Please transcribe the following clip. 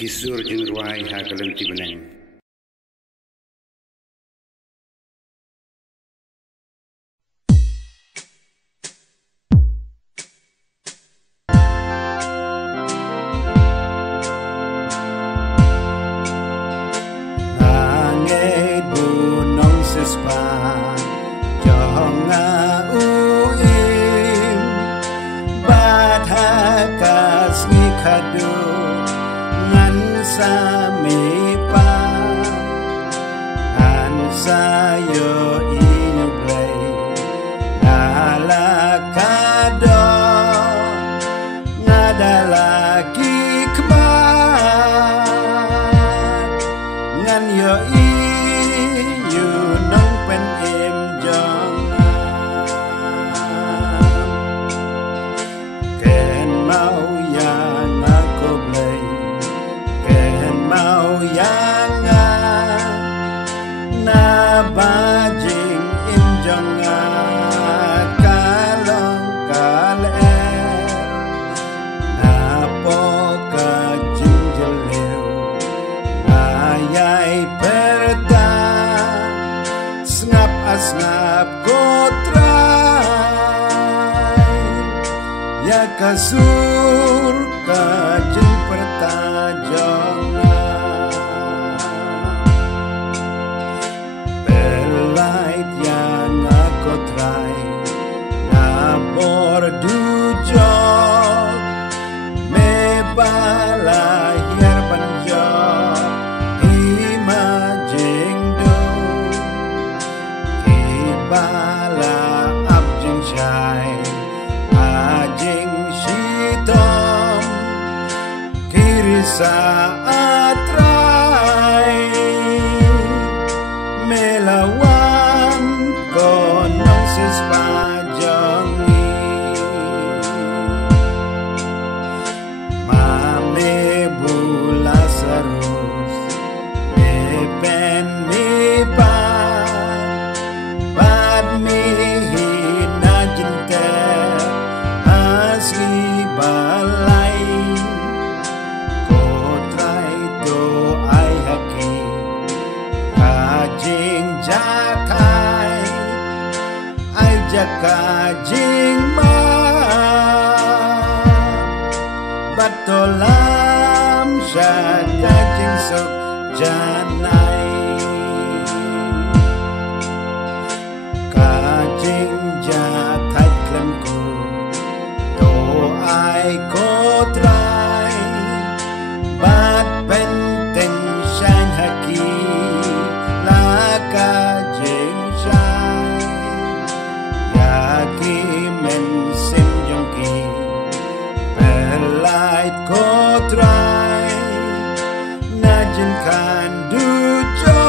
Kisur jeung ruai hageleung ti beneng. Langit gunung sespa jonga uim badhakas ngikadu ngan sami pa ngan sayo inyublay nalakado ngadalagi kemat ngan yo nong pen im jong ken mau yang aku blay ken mau yang na bajing im jong kalong kale na poka jinjeleu ayai perta snap asnap kotrai ya kasur kajeng pertajong pelait yang aku trai nabor dujok mebala hier banjok imajing do kibala abjing syai ajing shitom kiri saat rai melawan konong sespajongi mame bula serus mepen mipat bad mihina jente asli balai kotrai to ai haki kajing jakai ai jakajing ma batolam syakajing sok janai kajing jatai klemku to ai kotrai bat penteng shine haki laka jing shine yaki men sim jongki pelait kotrai najin kan dujo